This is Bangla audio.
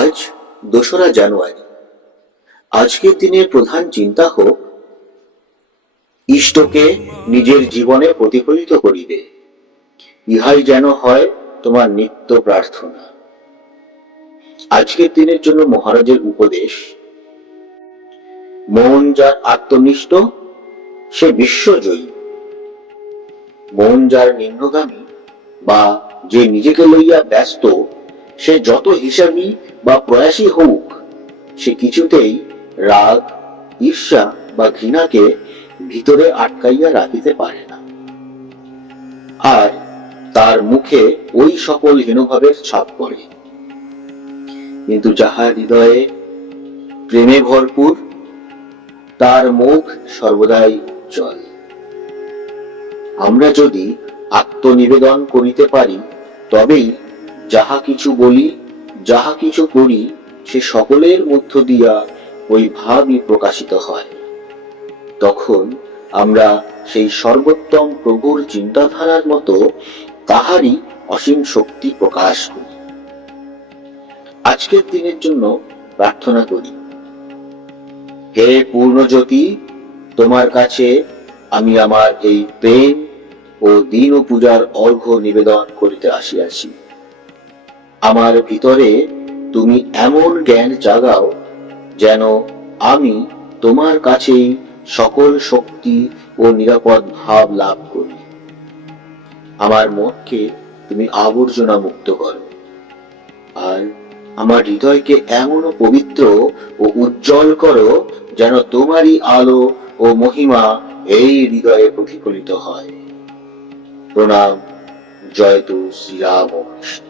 আজ 2রা জানুয়ারি। আজকের দিনের প্রধান চিন্তা হোক, ইষ্টকে নিজের জীবনে প্রতিফলিত করিবে, ইহাই যেন হয় তোমার নিত্য প্রার্থনা। আজকের দিনের জন্য মহারাজের উপদেশ, মন যার আত্মনিষ্ঠ সে বিশ্বজয়ী। মন যার নিম্নগামী বা যে নিজেকে লইয়া ব্যস্ত, সে যত হিসাবী বা প্রয়াসী হোক, সে কিছুতেই রাগ, ঈর্ষা বা ঘৃণাকে ভিতরে আটকাইয়া রাখিতে পারে না, আর তার মুখে ওই সকল হীনভাবের ছাপ পড়ে। কিন্তু যাহার হৃদয়ে প্রেমে ভরপুর, তার মুখ সর্বদাই উজ্জ্বল। আমরা যদি আত্মনিবেদন করিতে পারি, তবেই যাহা কিছু বলি, যাহা কিছু করি, সে সকলের মধ্য দিয়া ওই ভাবই প্রকাশিত হয়। তখন আমরা সেই সর্বোত্তম প্রভুর চিন্তাধারার মতো তাহারই অসীম শক্তি প্রকাশ করি। আজকের দিনের জন্য প্রার্থনা করি। হে পূর্ণজ্যোতি, তোমার কাছে আমি আমার এই প্রেম ও দীন পূজার অর্ঘ্য নিবেদন করিতে আসিয়াছি। আমার ভিতরে তুমি এমন জ্ঞান জাগাও, যেন আমি তোমার কাছেই সকল শক্তি ও নিরাপদ ভাব লাভ করি। আমার মনকে তুমি আবর্জনা মুক্ত করো, আর আমার হৃদয়কে এমন পবিত্র ও উজ্জ্বল করো, যেন তোমারই আলো ও মহিমা এই হৃদয়ে প্রতিফলিত হয়। প্রণাম। জয়তু শ্রীরাম কৃষ্ণ।